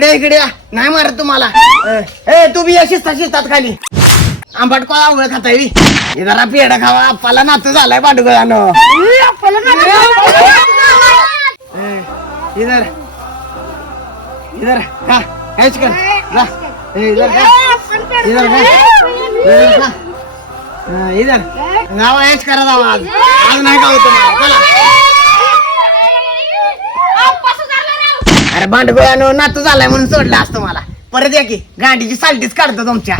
इकडे इकडे या. नाही मारत तुम्हाला. ए तू बी अशीच शिस्तात खाली. आंबट कोळा उघड खाताय बी. जरा पेढा खावा. आप्पाला नातू झालाय भांडुगळानं. इधर इधर खा. ऐश कर जा. इधर खा. इधर खा. इधर खा. इधर जावा ऐश करा जावा. आज आज नाही खाऊ तुम्हाला. चला. अरे भांडगोळ्यानं नातू झालाय म्हणून सोडलं असतं मला. परत या की गांडीची सालटीच काढतो तुमच्या.